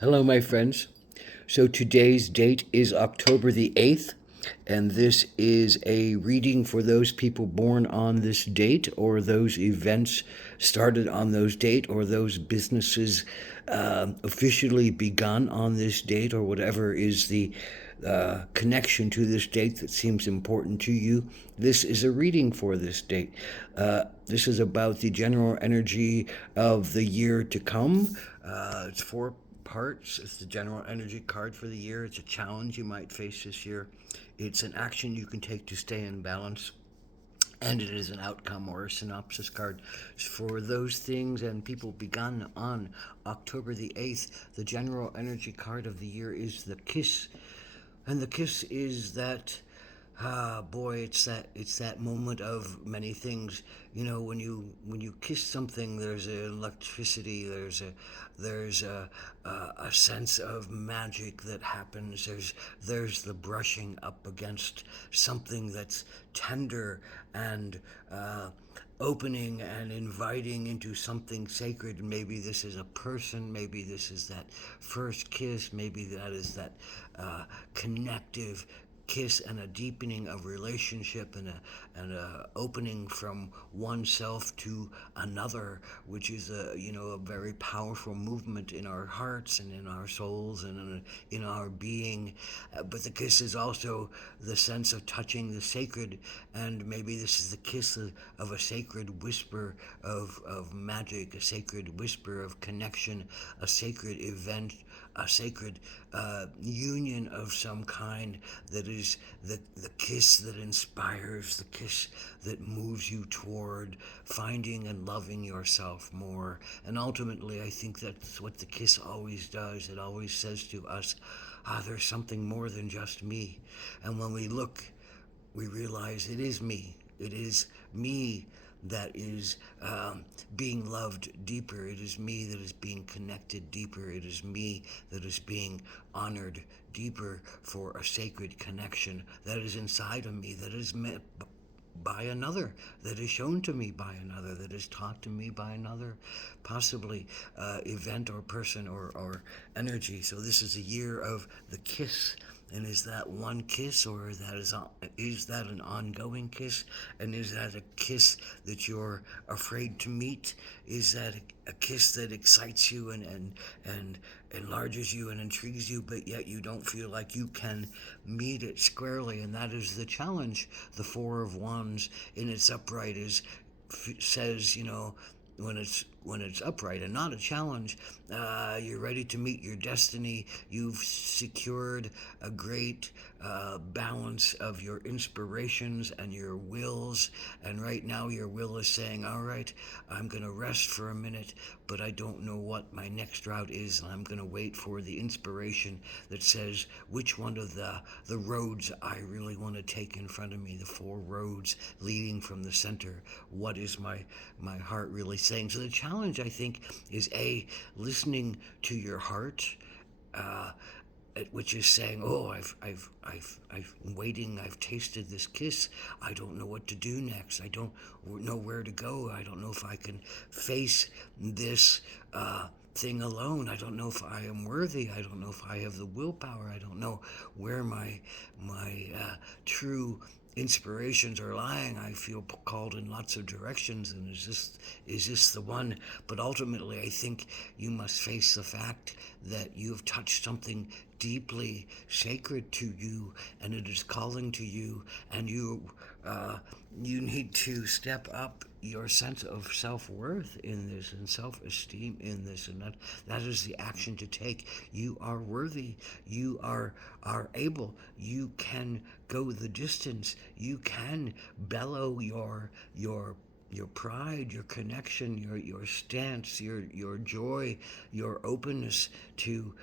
Hello, my friends. So today's date is October the 8th, and this is a reading for those people born on this date, or those events started on those date, or those businesses officially begun on this date, or whatever is the connection to this date that seems important to you. This is a reading for this date. This is about the general energy of the year to come. It's four parts. It's the general energy card for the year. It's a challenge you might face this year. It's an action you can take to stay in balance. And it is an outcome or a synopsis card for those things and people begun on October the 8th. The general energy card of the year is the kiss. And the kiss is that boy, it's that moment of many things. You know, when you kiss something, there's electricity. There's a sense of magic that happens. There's the brushing up against something that's tender and opening and inviting into something sacred. Maybe this is a person, maybe this is that first kiss, maybe that is that connective kiss and a deepening of relationship and a opening from oneself to another, which is a very powerful movement in our hearts and in our souls and in our being. But the kiss is also the sense of touching the sacred, and maybe this is the kiss of a sacred whisper of magic, a sacred whisper of connection, a sacred event, a sacred union of some kind that is the kiss that inspires, the kiss that moves you toward finding and loving yourself more. And ultimately, I think that's what the kiss always does. It always says to us, there's something more than just me. And when we look, we realize it is me. It is me that is being loved deeper. It is me that is being connected deeper. It is me that is being honored deeper for a sacred connection that is inside of me, that is met by another, that is shown to me by another, that is taught to me by another, possibly event or person or energy. So this is a year of the kiss. And is that one kiss, or is that an ongoing kiss? And is that a kiss that you're afraid to meet? Is that a kiss that excites you and enlarges you and intrigues you, but yet you don't feel like you can meet it squarely? And that is the challenge. The Four of Wands in its upright says, when it's upright and not a challenge, you're ready to meet your destiny. You've secured a great balance of your inspirations and your wills, and right now your will is saying, all right, I'm going to rest for a minute, but I don't know what my next route is, and I'm going to wait for the inspiration that says which one of the roads I really want to take in front of me, the four roads leading from the center. What is my heart really saying? So the challenge, I think, is listening to your heart, uh, which is saying, "Oh, I've been waiting. I've tasted this kiss. I don't know what to do next. I don't know where to go. I don't know if I can face this." Thing alone. I don't know if I am worthy. I don't know if I have the willpower. I don't know where my true inspirations are lying. I feel called in lots of directions, and is this the one? But ultimately, I think you must face the fact that you have touched something deeply sacred to you, and it is calling to you, and you need to step up your sense of self-worth in this and self-esteem in this, and that is the action to take. You are worthy. You are able. You can go the distance. You can bellow your pride, your connection, your stance, your joy, your openness to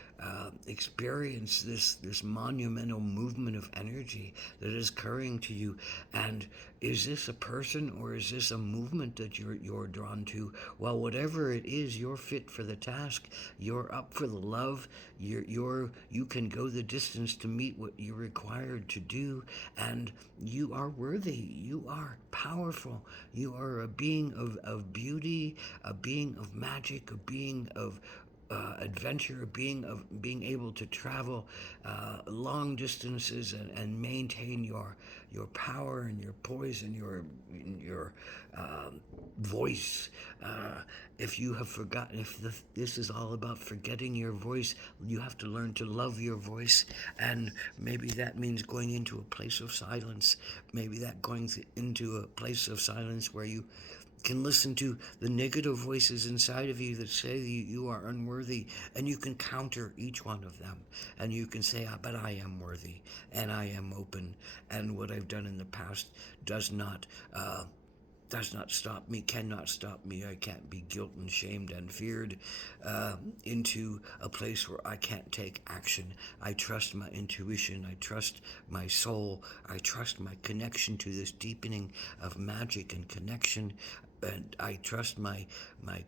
experience this monumental movement of energy that is occurring to you. And is this a person or is this a movement that you're drawn to? Well, whatever it is, you're fit for the task. You're up for the love. You can go the distance to meet what you're required to do, and you are worthy. You are powerful. You are a being of beauty, a being of magic, a being of adventure of being able to travel long distances and maintain your power and your poise and your voice. If you have forgotten, if this is all about forgetting your voice, you have to learn to love your voice, and maybe that means going into a place of silence. Maybe that going into a place of silence where you can listen to the negative voices inside of you that say you are unworthy, and you can counter each one of them, and you can say, but I am worthy, and I am open, and what I've done in the past does not stop me, cannot stop me. I can't be guilt and shamed and feared into a place where I can't take action. I trust my intuition. I trust my soul. I trust my connection to this deepening of magic and connection. And I trust my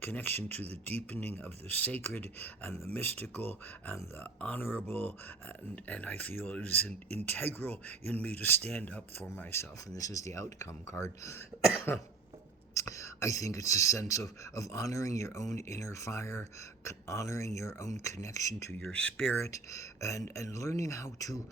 connection to the deepening of the sacred and the mystical and the honorable, and I feel it is integral in me to stand up for myself. And this is the outcome card. I think it's a sense of honoring your own inner fire, honoring your own connection to your spirit, and learning how to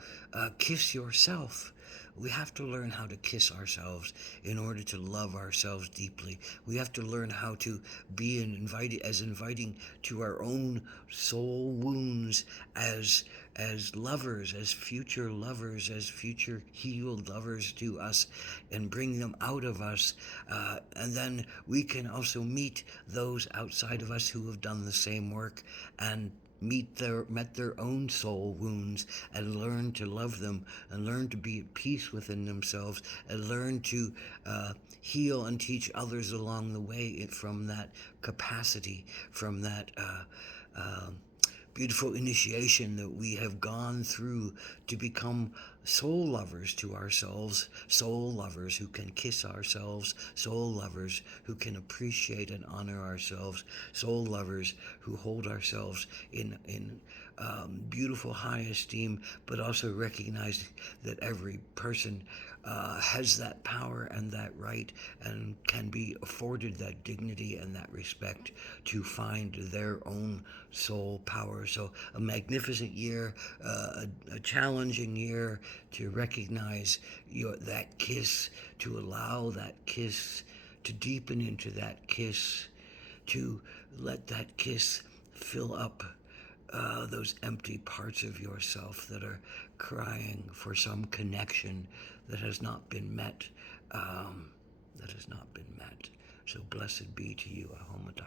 kiss yourself. We have to learn how to kiss ourselves in order to love ourselves deeply. We have to learn how to be inviting to our own soul wounds as lovers, as future healed lovers to us, and bring them out of us. And then we can also meet those outside of us who have done the same work and met their own soul wounds, and learn to love them, and learn to be at peace within themselves, and learn to heal and teach others along the way from that capacity, from that beautiful initiation that we have gone through to become soul lovers to ourselves, soul lovers who can kiss ourselves, soul lovers who can appreciate and honor ourselves, soul lovers who hold ourselves in beautiful high esteem, but also recognize that every person has that power and that right, and can be afforded that dignity and that respect to find their own soul power. So a magnificent year, a challenging year to recognize that kiss, to allow that kiss to deepen into that kiss, to let that kiss fill up those empty parts of yourself that are crying for some connection that has not been met. So blessed be to you, Ahomada.